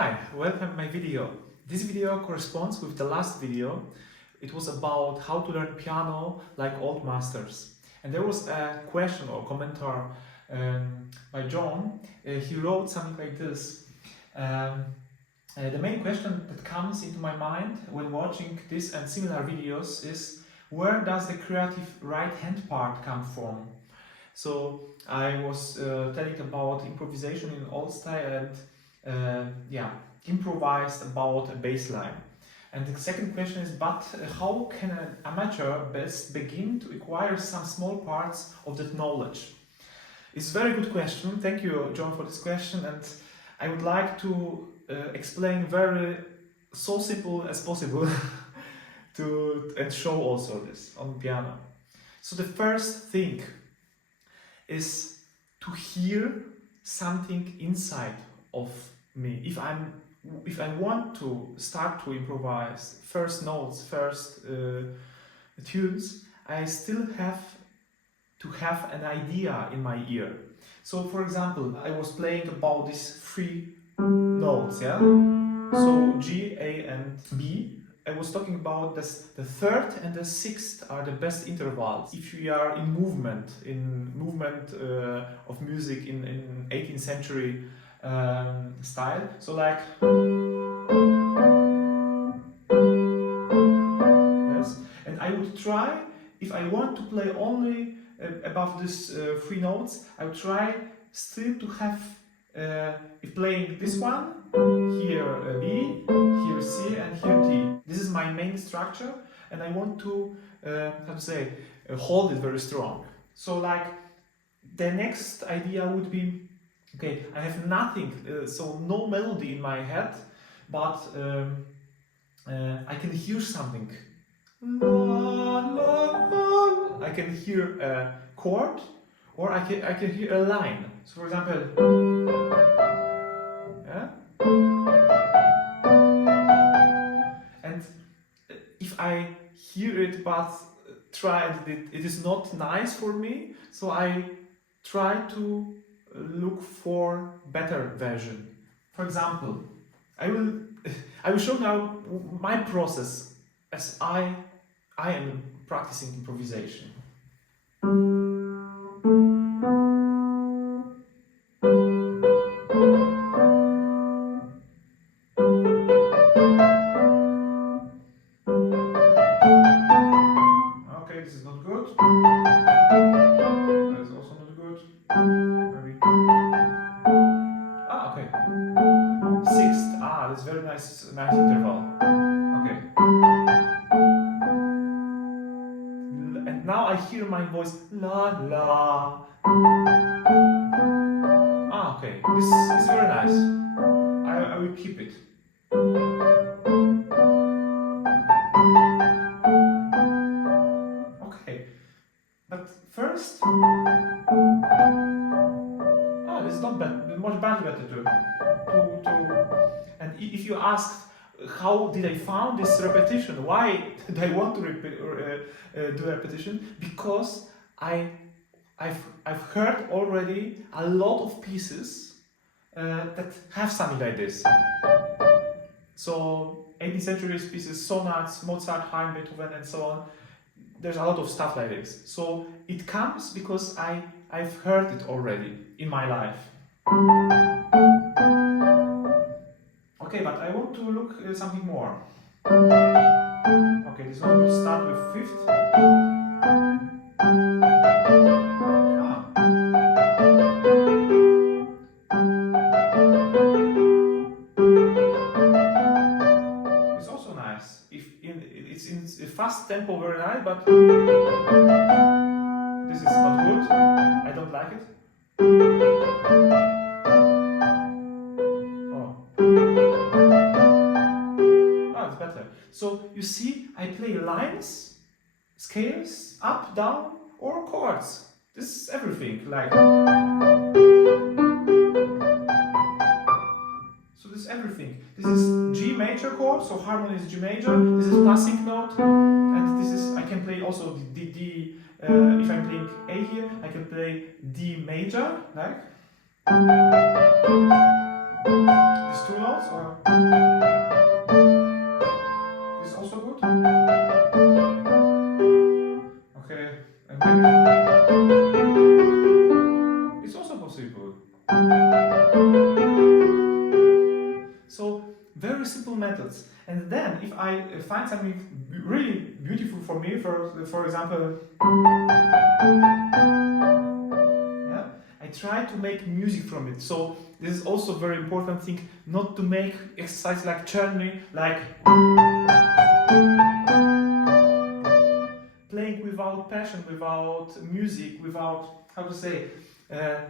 Hi, welcome to my video. This video corresponds with the last video. It was about how to learn piano like old masters. And there was a question or commentar by John. He wrote something like this. The main question that comes into my mind when watching this and similar videos is, where does the creative right hand part come from? So I was telling about improvisation in old style and improvised about a bass line. And the second question is, but how can an amateur best begin to acquire some small parts of that knowledge? It's a very good question. Thank you, John, for this question. And I would like to explain very so simple as possible and show also this on piano. So the first thing is to hear something inside of me. If I want to start to improvise first notes, first tunes, I still have to have an idea in my ear. So for example, I was playing about these three notes, yeah? So G, A and B. I was talking about this, the third and the sixth are the best intervals. If we are in movement of music in 18th century style, so like, yes, and I would try, if I want to play only above these three notes, I would try still to have, if playing this one, here B, here C and here D. This is my main structure and I want to, hold it very strong. So like, the next idea would be, okay, I have nothing, so no melody in my head, but I can hear something. La, la, la. I can hear a chord, or I can hear a line. So for example, yeah? And if I hear it but it is not nice for me, so I try to look for better version. For example, I will show now my process as I am practicing improvisation. Okay, this is not good. That is also not good. Maybe. Okay. Sixth. That's very nice interval. Okay. And now I hear my voice. La la. Okay. This is very nice. I will keep it. Okay. But first, this is not bad. Much better to and if you ask how did I found this repetition, why did I want to do repetition? Because I've heard already a lot of pieces that have something like this. So 18th century pieces, sonatas, Mozart, Haydn, Beethoven, and so on. There's a lot of stuff like this. So it comes because I've heard it already in my life. Okay, but I want to look something more. Okay, this one will start with fifth. It's also nice. It's in a fast tempo, very nice, but this is not good. I don't like it. It's better. So you see, I play lines, scales, up, down, or chords. This is everything. Like, so this is everything. This is G major chord, so harmony is G major. This is passing note, and this is, I can play also the D. If I'm playing A here, I can play D major, like. These two notes, or this also good? Okay, and maybe it's also possible. So very simple methods. And then if I find something really beautiful for me, for example, yeah, I try to make music from it. So this is also a very important thing, not to make exercise like churning, like playing without passion, without music, without, how to say,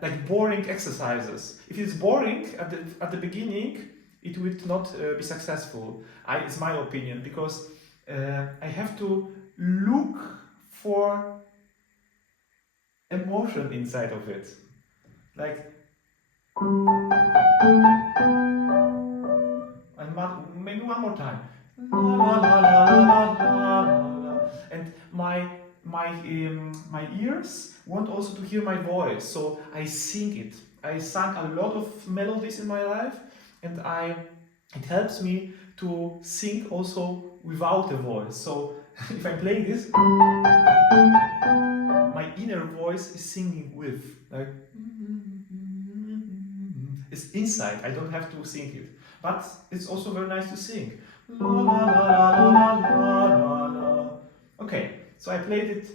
like boring exercises. If it's boring at the beginning, it would not be successful. It's my opinion, because I have to look for emotion inside of it. Like, and maybe one more time. La, la, la, la, la, la, la. And my ears want also to hear my voice, so I sing it. I sang a lot of melodies in my life, and it helps me to sing also without a voice. So if I'm playing this, my inner voice is singing with, like, it's inside. I don't have to sing it, but it's also very nice to sing. La, la, la, la, la, la, la. Okay, so I played it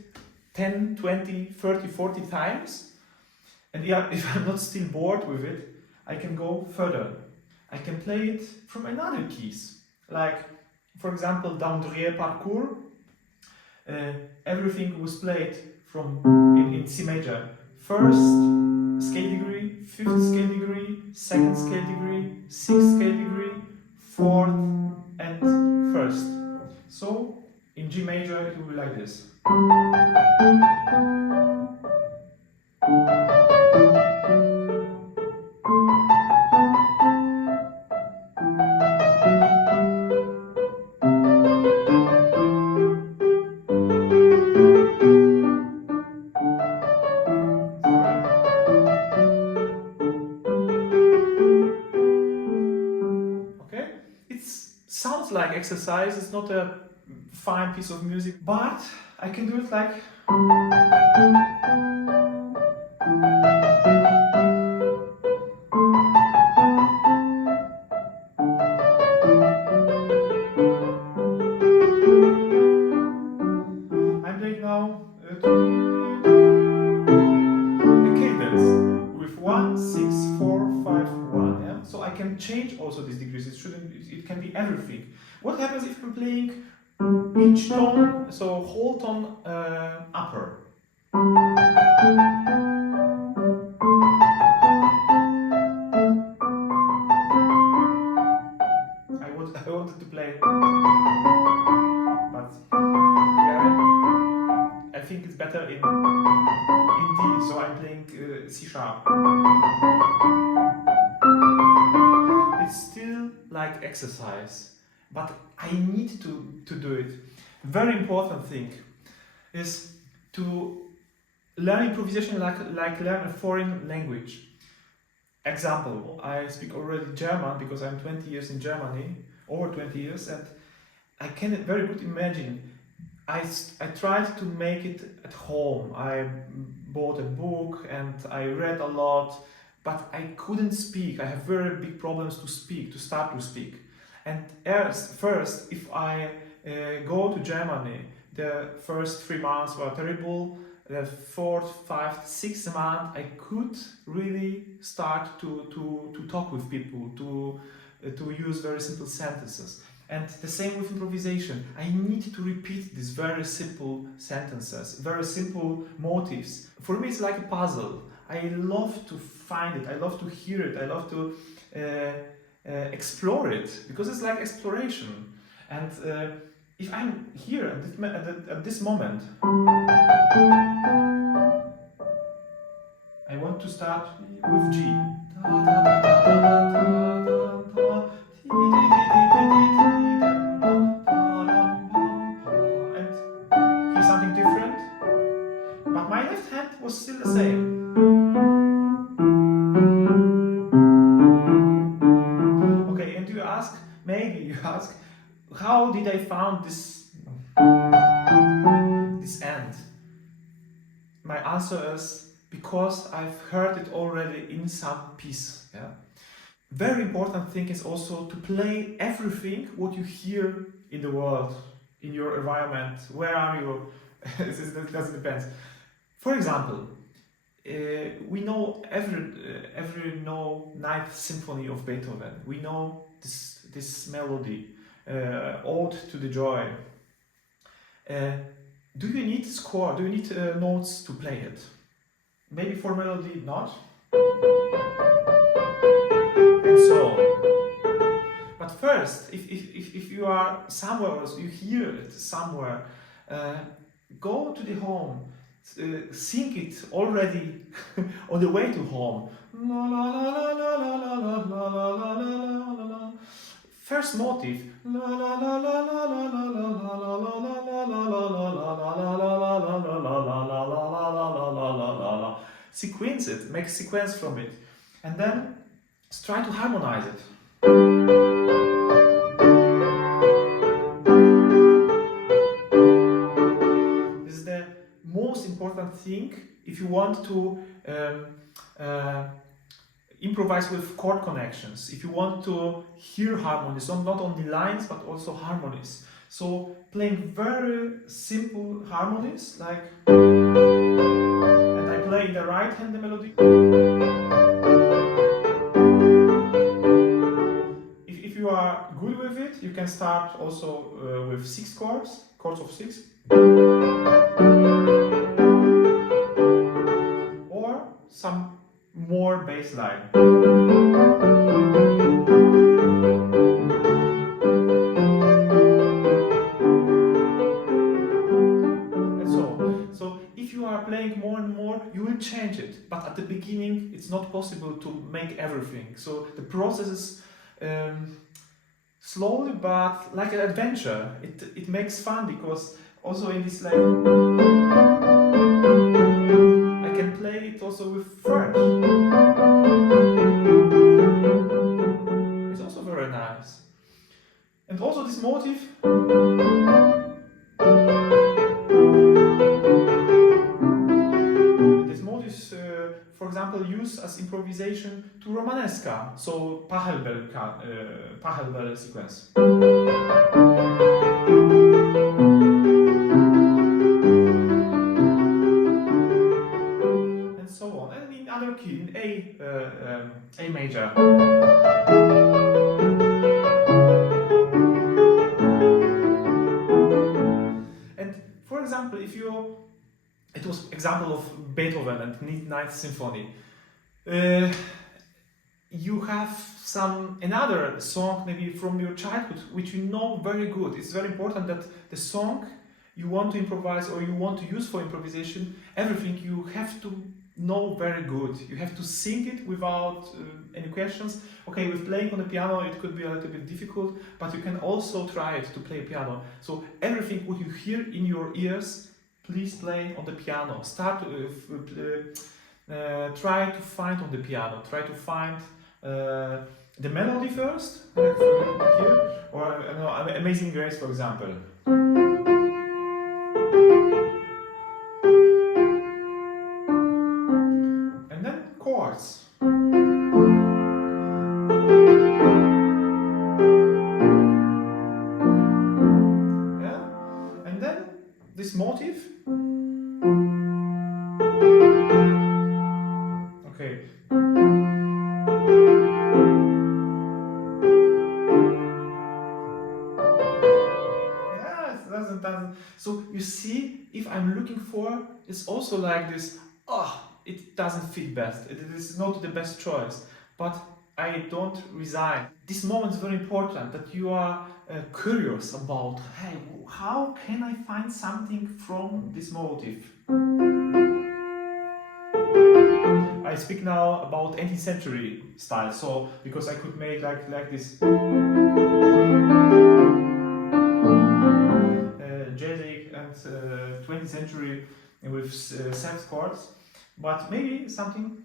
10, 20, 30, 40 times, and yeah, if I'm not still bored with it, I can go further. I can play it from another keys, like, for example, D'Andrea Parcours. Everything was played from in C major. First scale degree, fifth scale degree, second scale degree, sixth scale degree, fourth and first. So in G major it will be like this. Sounds like exercise, it's not a fine piece of music, but I can do it like I'm playing now a cadence with 1, 6, 4, 5, 1. Yeah? So I can change also these degrees. It can be everything. What happens if I'm playing each tone, so whole tone upper? I wanted to play, but yeah, I think it's better in D, so I'm playing C sharp. It's still like exercise, but I need to do it. Very important thing is to learn improvisation like learn a foreign language. Example, I speak already German because I'm 20 years in Germany, over 20 years, and I can very good imagine. I tried to make it at home. I bought a book and I read a lot, but I couldn't speak. I have very big problems to start to speak. And first, if I go to Germany, the first 3 months were terrible. The 4th, 5th, 6th month, I could really start to talk with people, to use very simple sentences. And the same with improvisation. I need to repeat these very simple sentences, very simple motifs. For me, it's like a puzzle. I love to find it, I love to hear it, I love to explore it, because it's like exploration. And if I'm here at this moment, I want to start with G. And here's something different, but my left hand was still the same. do you ask? Maybe you ask, how did I find this end? My answer is because I've heard it already in some piece. Yeah. Very important thing is also to play everything what you hear in the world, in your environment. Where are you? That depends. For example, we know every Ninth Symphony of Beethoven. We know this melody, Ode to the Joy. Do you need score? Do you need notes to play it? Maybe for melody not. And so. But first, if you are somewhere else, you hear it somewhere, go to the home, sing it already on the way to home. First motive. Sequence it, make a sequence from it, and then try to harmonize it. This is the most important thing if you want to improvise with chord connections, if you want to hear harmonies, not only lines but also harmonies. So playing very simple harmonies, like, and I play in the right hand the melody. If you are good with it, you can start also with 6 chords of 6. Or some more bass line. And so if you are playing more and more, you will change it. But at the beginning, it's not possible to make everything. So the process is slowly, but like an adventure. It makes fun because also in this, like, I can play it also with French. It's also very nice. And also this motif. This motif is, for example, used as improvisation to Romanesca, so Pachelbel sequence. And so on. And in other key, in A major. And for example, it was example of Beethoven and Ninth Symphony. You have another song maybe from your childhood which you know very good. It's very important that the song you want to improvise or you want to use for improvisation, everything you have to know very good. You have to sing it without any questions. Okay, with playing on the piano it could be a little bit difficult, but you can also try it to play piano. So everything what you hear in your ears, please play on the piano. Start try to find on the piano. Try to find the melody first, like here, or Amazing Grace, for example. And then chords. Yeah, and then this motif. Okay. Doesn't. So you see, if I'm looking for, it's also like this. Oh, it doesn't fit best. It is not the best choice. But I don't resign. This moment is very important. That you are curious about. Hey, how can I find something from this motif? I speak now about 18th century style. So because I could make like this. Jazzy and 20th century with 7th chords, but maybe something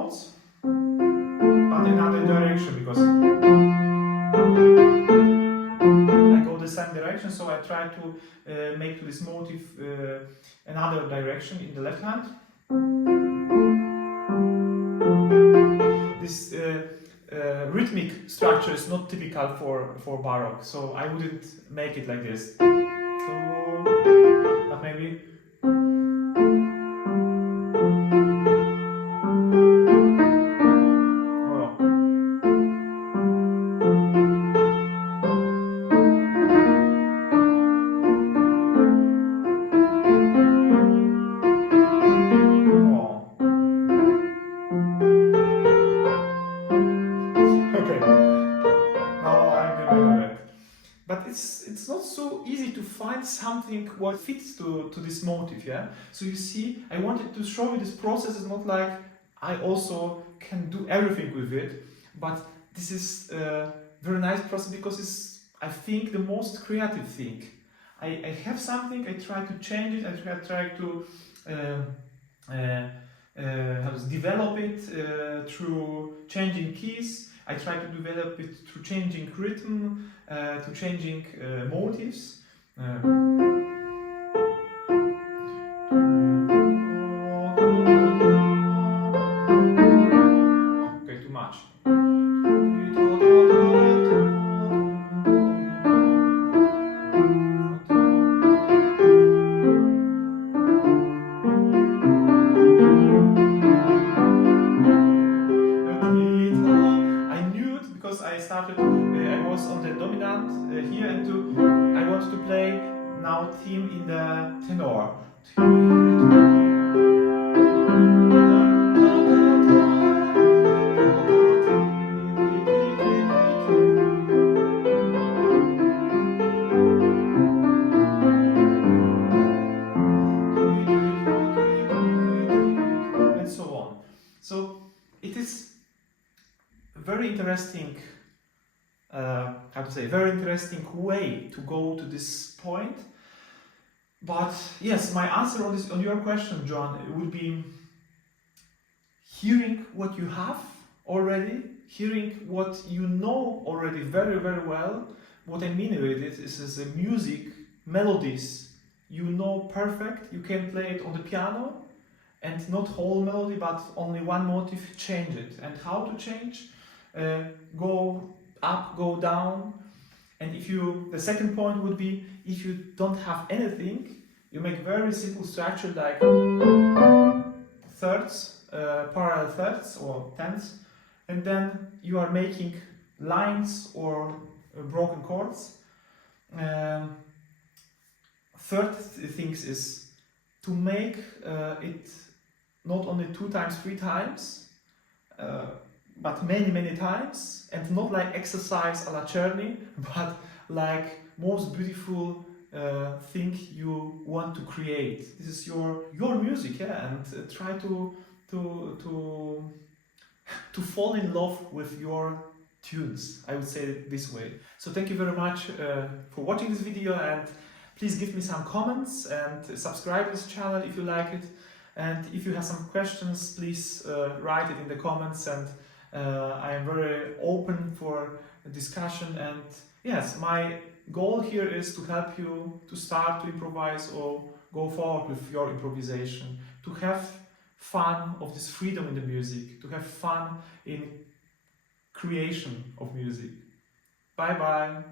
notes, but in another direction, because I go the same direction, so I try to make to this motive another direction in the left hand. This rhythmic structure is not typical for Baroque, so I wouldn't make it like this. So, but maybe. But it's not so easy to find something what fits to this motive, yeah? So you see, I wanted to show you this process is not like I also can do everything with it, but this is a very nice process because it's, I think, the most creative thing. I have something, I try to change it, I try to develop it through changing keys. I try to develop it through changing rhythm, to changing motives. Okay, too much. I started, I was on the dominant here, and I want to play now theme in the tenor. And so on. So it is very interesting, very interesting way to go to this point. But yes, my answer on your question, John, would be hearing what you have already, hearing what you know already very, very well. What I mean with it is the music, melodies, you know perfect, you can play it on the piano, and not whole melody, but only one motive, change it. And how to change? Go up, go down. And if you, the second point would be, if you don't have anything, you make very simple structure like thirds, parallel thirds or tenths, and then you are making lines or broken chords. Third thing is to make it not only 2 times, 3 times, but many, many times, and not like exercise a la Czerny, but like most beautiful thing you want to create. This is your music, yeah, and try to fall in love with your tunes. I would say it this way. So thank you very much for watching this video, and please give me some comments and subscribe this channel if you like it. And if you have some questions, please write it in the comments, and I am very open for discussion. And yes, my goal here is to help you to start to improvise or go forward with your improvisation, to have fun of this freedom in the music, to have fun in creation of music. Bye bye.